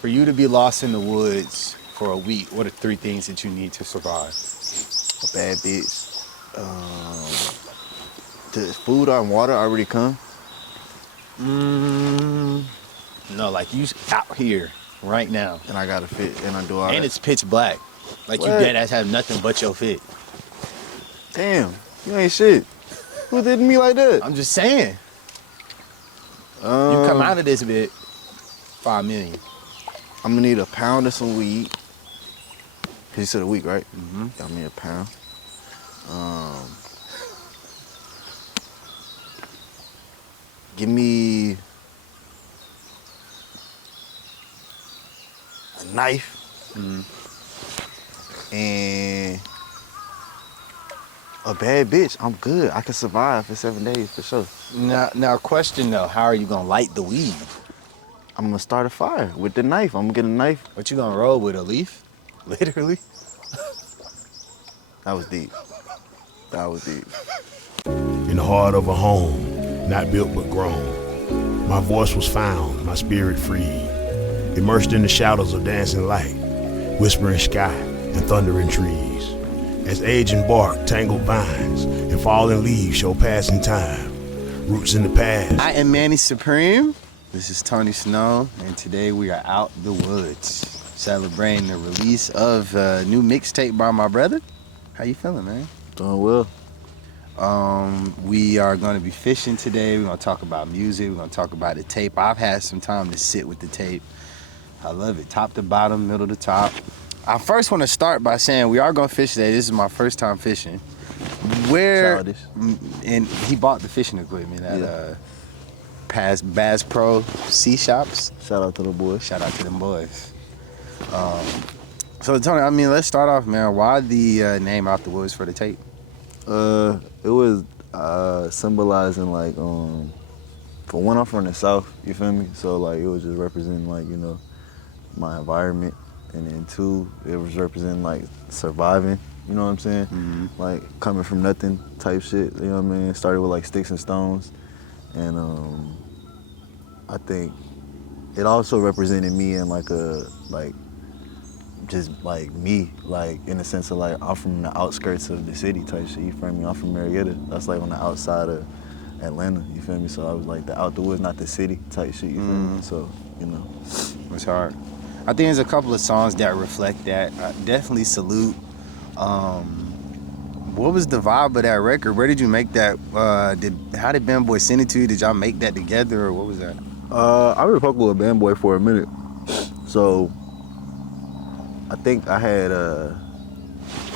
For you to be lost in the woods for a week, what are 3 things that you need to survive? A bad bitch. Does food and water already come? No, like you out here right now. And I gotta fit and I do all And that. it's pitch black. Like What? you dead ass have nothing but your fit. Damn, you ain't shit. Who did me like that? I'm just saying. You come out of this bit, 5 million. I'm gonna need a pound of some weed. Cause you said a week, right? Mm-hmm. I need a pound. Give me a knife and a bad bitch. I'm good. I can survive for 7 days for sure. Now, question though, how are you gonna light the weed? I'm gonna start a fire with the knife. I'm gonna get a knife. What you gonna roll with, a leaf? Literally? That was deep. That was deep. In the heart of a home, not built but grown, my voice was found, my spirit freed, immersed in the shadows of dancing light, whispering sky and thundering trees. As age and bark, tangled vines, and falling leaves show passing time, roots in the past. I am Manny Supreme. This is Tony Shhnow, and today we are out the woods, celebrating the release of a new mixtape by my brother. How you feeling, man? Doing well. We are going to be fishing today. We're going to talk about music. We're going to talk about the tape. I've had some time to sit with the tape. I love it. Top to bottom, middle to top. I first want to start by saying we are going to fish today. This is my first time fishing. Where? Childish. And he bought the fishing equipment at Bass Pro Sea Shops. Shout out to the boys. Shout out to them boys. So Tony, I mean, let's start off, man. Why the name Out the Woods for the tape? It was symbolizing like for one, I'm from the South, you feel me? So like it was just representing like, you know, my environment, and then 2, it was representing like surviving, you know what I'm saying? Mm-hmm. Like coming from nothing type shit, you know what I mean? Started with like sticks and stones, and I think it also represented me in like just like me, like in the sense of like I'm from the outskirts of the city type shit, you feel me? I'm from Marietta. That's like on the outside of Atlanta, you feel me? So I was like the out the woods, not the city type shit, you feel me? So, you know. It's hard. I think there's a couple of songs that reflect that. I definitely salute. What was the vibe of that record? Where did you make that? How did Band Boy send it to you? Did y'all make that together, or what was that? I was fucking with Band Boy for a minute. So I think I had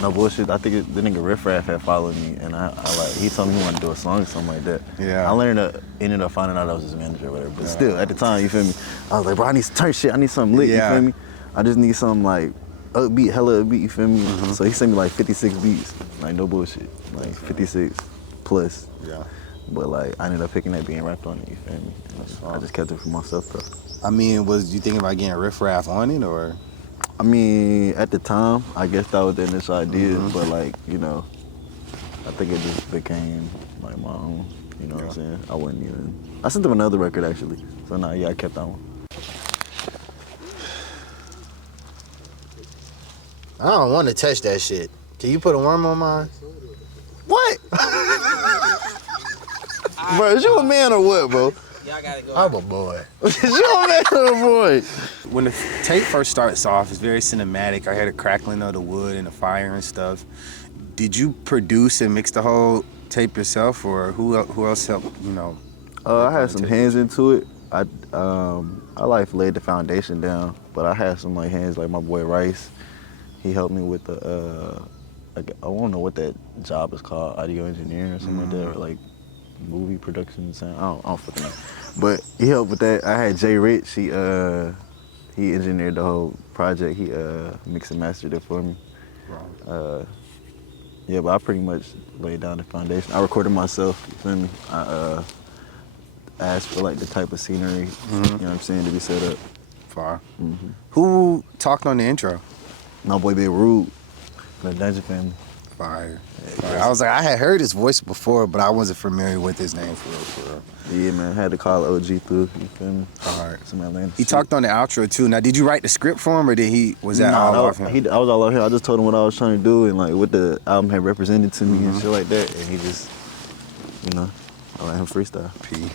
no bullshit. I think the nigga Riff Raff had followed me, and I like he told me he wanted to do a song or something like that. Yeah. I ended up finding out I was his manager or whatever. But still, at the time, you feel me? I was like, bro, I need to turn shit. I need something lit. Yeah. You feel me? I just need something like upbeat, hella upbeat. You feel me? Mm-hmm. So he sent me like 56 beats, like no bullshit, like 56 plus. Yeah. But like I ended up picking that being rapped on it. You feel me? I just kept it for myself, bro. I mean, was you thinking about getting Riff Raff on it, or? I mean, at the time, I guess that was the initial idea, but like, you know, I think it just became like my own, you know what I'm saying? I wouldn't even, I sent them another record actually, so now, I kept that one. I don't want to touch that shit. Can you put a worm on mine? What? Bro, is you a man or what, bro? Y'all gotta go. I'm a boy. Is you a man or a boy? When the tape first starts off, it's very cinematic. I hear the crackling of the wood and the fire and stuff. Did you produce and mix the whole tape yourself, or who else helped, you know? I had some hands into it. I like laid the foundation down, but I had some like hands, like my boy Rice. He helped me with the, like, I don't know what that job is called, audio engineering or something like that, or like movie production sound. I don't fucking know. But he helped with that. I had Jay Rich. He engineered the whole project. He mixed and mastered it for me. Wow. Yeah, but I pretty much laid down the foundation. I recorded myself. You feel me? I asked for like the type of scenery, you know what I'm saying, to be set up. Fire. Who talked on the intro? My boy Big Rude, the Dungeon Family. Fire. I was like, I had heard his voice before, but I wasn't familiar with his name for real. Yeah, man, had to call OG through. You feel me? Hard. Some Atlanta He shit. talked on the outro too. Now, did you write the script for him, or was that all off him? I was all off him. I just told him what I was trying to do and like what the album had represented to me and shit like that, and he just, I let him freestyle. P.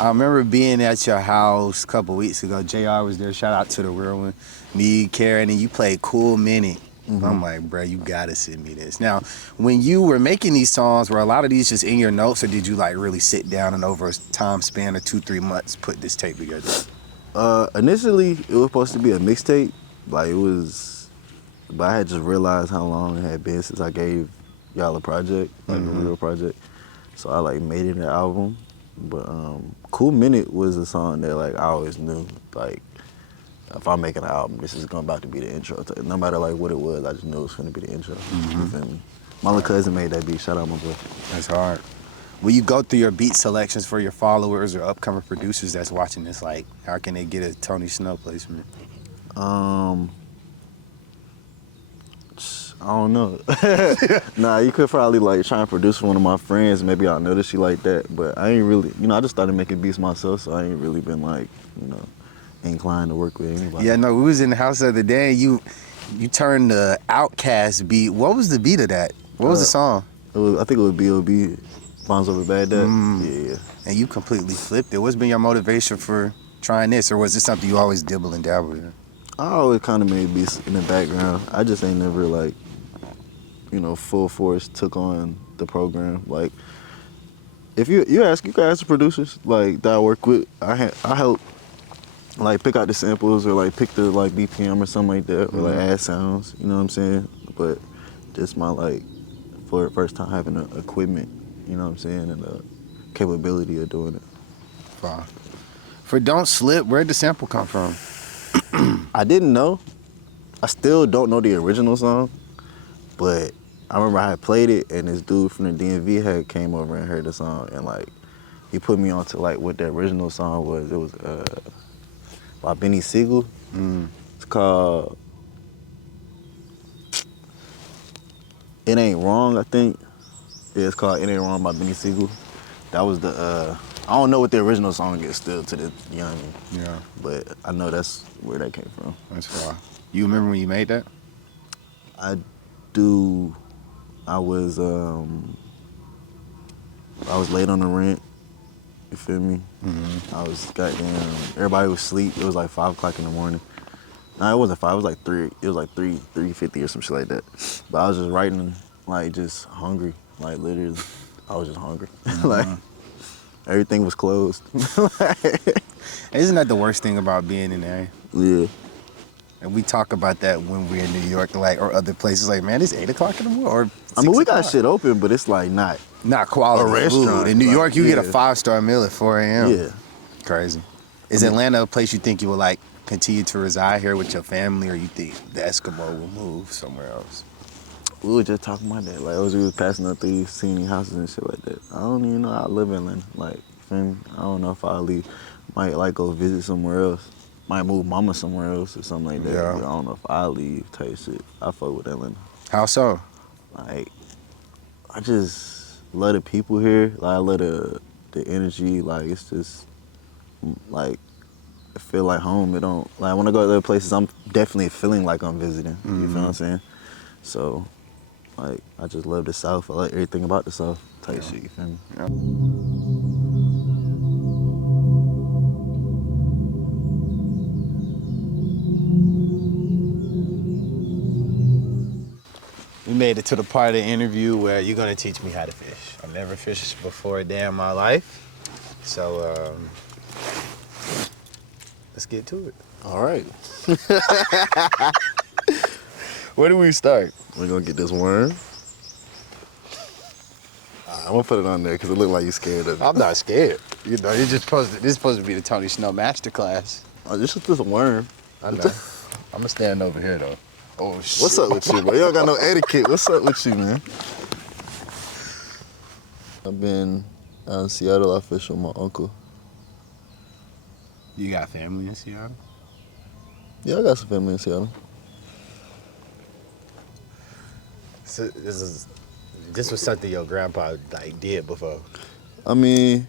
I remember being at your house a couple weeks ago. JR was there. Shout out to the real one. Me, Karen, and you played Cool Minute. I'm like, bro, you gotta send me this. Now, when you were making these songs, were a lot of these just in your notes, or did you like really sit down and over a time span of 2-3 months put this tape together? Initially, it was supposed to be a mixtape. Like, but I had just realized how long it had been since I gave y'all a project, like a real project. So I like made it an album. But Cool Minute was a song that like I always knew, like, if I'm making an album, this is about to be the intro. No matter like what it was, I just knew it was gonna be the intro. You feel me? My little cousin made that beat. Shout out my boy. That's hard. Will you go through your beat selections for your followers or upcoming producers that's watching this? Like, how can they get a Tony Shhnow placement? I don't know. Nah, you could probably like try and produce for one of my friends. Maybe I'll notice you like that. But I ain't really, I just started making beats myself, so I ain't really been like, inclined to work with anybody. Yeah, no, we was in the house the other day and you turned the Outkast beat. What was the beat of that? What was the song? I think it was B.O.B. Bombs Over Baghdad. Yeah. And you completely flipped it. What's been your motivation for trying this? Or was this something you always dibble and dabble in? I always kind of made beats in the background. I just ain't never like, full force took on the program. Like, if you can ask the producers like that I work with, I help like pick out the samples or like pick the like BPM or something like that, or like add sounds. You know what I'm saying? But just my like for the first time having the equipment, you know what I'm saying, and the capability of doing it. Wow. For Don't Slip, where'd the sample come from? I didn't know. I still don't know the original song, but I remember I had played it and this dude from the DMV had came over and heard the song and like he put me onto like what the original song was. It was by Benny Siegel. It's called It Ain't Wrong, I think. Yeah, it's called It Ain't Wrong by Benny Siegel. That was the I don't know what the original song is still to the Yeah. but I know that's where that came from. That's fine. You remember when you made that? I do. I was late on the rent. You feel me? I was goddamn. Everybody was asleep. It was like 5 o'clock in the morning. No, it wasn't 5. It was like 3. It was like 3:50 or some shit like that. But I was just writing, like just hungry. Like literally, I was just hungry. Like everything was closed. Isn't that the worst thing about being in there? Yeah. And we talk about that when we're in New York, like, or other places. Like, man, it's 8 o'clock in the morning. Or I mean, we 6 got o'clock. shit open, but it's like not quality a restaurant. food. In New Like, York, you get a yeah. 5-star meal at 4 a.m. Yeah. Crazy. Is Atlanta a place you think you would like continue to reside here with your family, or you think the Eskimo will move somewhere else? We were just talking about that. Like, as we was passing up through these seeing houses and shit like that. I don't even know how I live in Atlanta. Like, feel me? I don't know if I'll leave. Might like go visit somewhere else. Might move mama somewhere else or something like that. Yeah. But I don't know if I'll leave type shit. I fuck with Atlanta. How so? Like, I just love the people here. Like, I love the energy. Like, it's just, like, I feel like home. It don't, like, when I go to other places, I'm definitely feeling like I'm visiting. You feel what I'm saying? So, like, I just love the South. I like everything about the South type shit, you feel me? Yeah. We made it to the part of the interview where you're gonna teach me how to fish. I've never fished before a day in my life. So, let's get to it. All right. Where do we start? We're gonna get this worm. I'm gonna put it on there because it look like you scared of it. I'm not scared. You know, this is supposed to be the Tony Shhnow masterclass. Oh, this is just a worm. I know. I'm gonna stand over here though. Oh shit. What's up with you, bro? You don't got no etiquette. What's up with you, man? I've been out in Seattle. I fish with my uncle. You got family in Seattle? Yeah, I got some family in Seattle. this was something your grandpa like did before? I mean,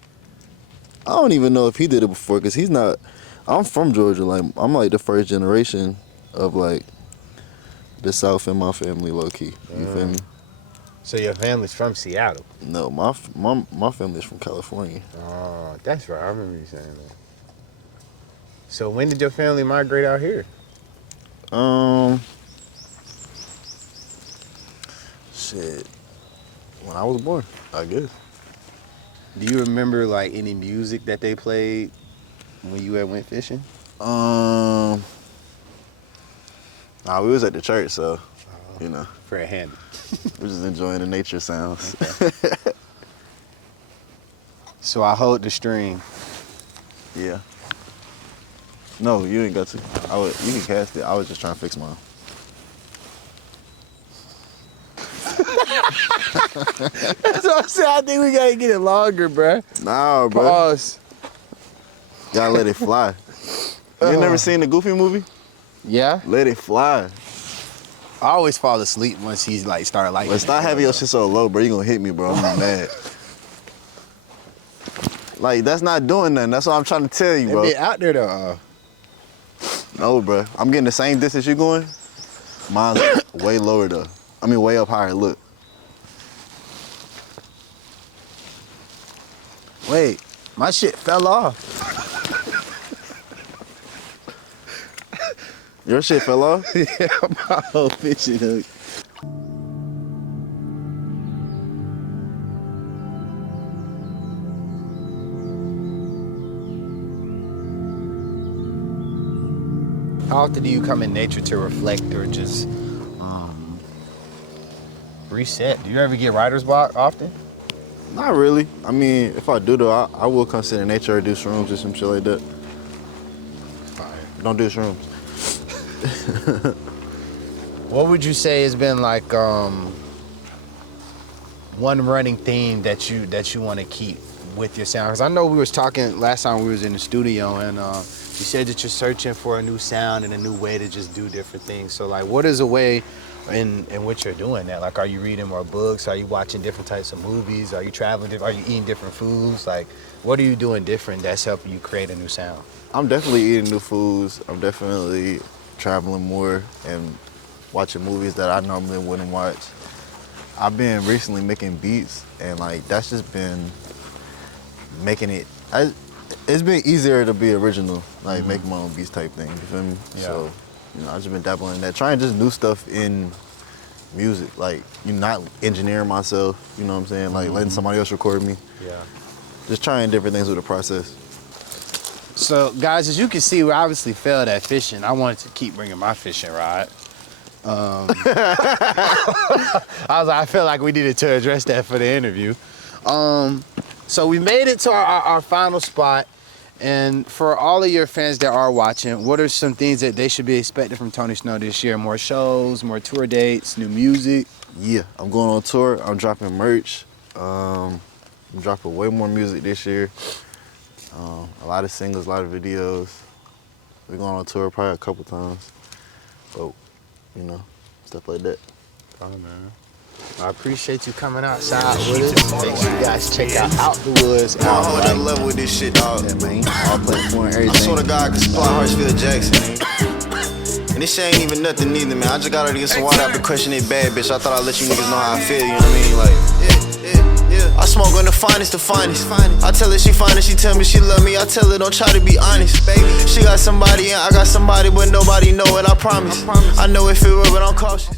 I don't even know if he did it before, cause he's not. I'm from Georgia. Like I'm like the first generation of like the South in my family, low key. You feel me? So your family's from Seattle? No, my family's from California. Oh, that's right. I remember you saying that. So when did your family migrate out here? Shit. When I was born, I guess. Do you remember like any music that they played when you went fishing? Nah, we was at the church, so you know, Fred Hammond. we're just enjoying the nature sounds. Okay. So I hold the string. Yeah. No, you ain't got to. You can cast it. I was just trying to fix mine. That's what I'm saying. I think we gotta get it longer, bruh. Nah, bro. Pause. Gotta let it fly. You never seen the Goofy movie? Yeah? Let it fly. I always fall asleep once he's like start liking But stop having your shit so low, bro. You gonna hit me, bro. I'm mad. Like, that's not doing nothing. That's what I'm trying to tell you, bro. They out there though. No, bro. I'm getting the same distance you're going. Mine's way lower though. I mean, way up higher. Look. Wait, my shit fell off. Your shit fell off? Yeah, my whole fishing hook. How often do you come in nature to reflect or just reset? Do you ever get writer's block often? Not really. I mean, if I do though, I will consider nature or do shrooms or some shit like that. Fire. Don't do shrooms. What would you say has been like one running theme that you want to keep with your sound? Because I know we was talking last time we was in the studio, and you said that you're searching for a new sound and a new way to just do different things. So like, what is a way in which you're doing that? Like, are you reading more books? Are you watching different types of movies? Are you traveling? Are you eating different foods? Like, what are you doing different that's helping you create a new sound? I'm definitely eating new foods. I'm definitely traveling more and watching movies that I normally wouldn't watch. I've been recently making beats, and like that's just been making it. It's been easier to be original, like make my own beats type thing. You feel me? Yeah. So, you know, I just been dabbling in that, trying just new stuff in music. Like, you not engineering myself. You know what I'm saying? Like letting somebody else record me. Yeah. Just trying different things with the process. So, guys, as you can see, we obviously failed at fishing. I wanted to keep bringing my fishing rod. I feel like we needed to address that for the interview. So we made it to our final spot. And for all of your fans that are watching, what are some things that they should be expecting from Tony Shhnow this year? More shows, more tour dates, new music? Yeah, I'm going on tour. I'm dropping merch. I'm dropping way more music this year. A lot of singles, a lot of videos. We're going on tour probably a couple times. But, you know, stuff like that. Oh, man. I appreciate you coming outside with us. Make sure you guys check out the Woods. I'm on a whole other level with this shit, dog. Yeah, man. All platform, everything. I swear to God, I can supply Hartsfield Jackson, man. And this shit ain't even nothing neither, man. I just got her to get some water after crushing it bad, bitch. I thought I'd let you niggas know how I feel, you know what I mean? Like, I smoke on the finest, the finest. I tell her she fine and she tell me she love me. I tell her don't try to be honest, baby. She got somebody and I got somebody, but nobody know it, I promise. I know it feel real, but I'm cautious.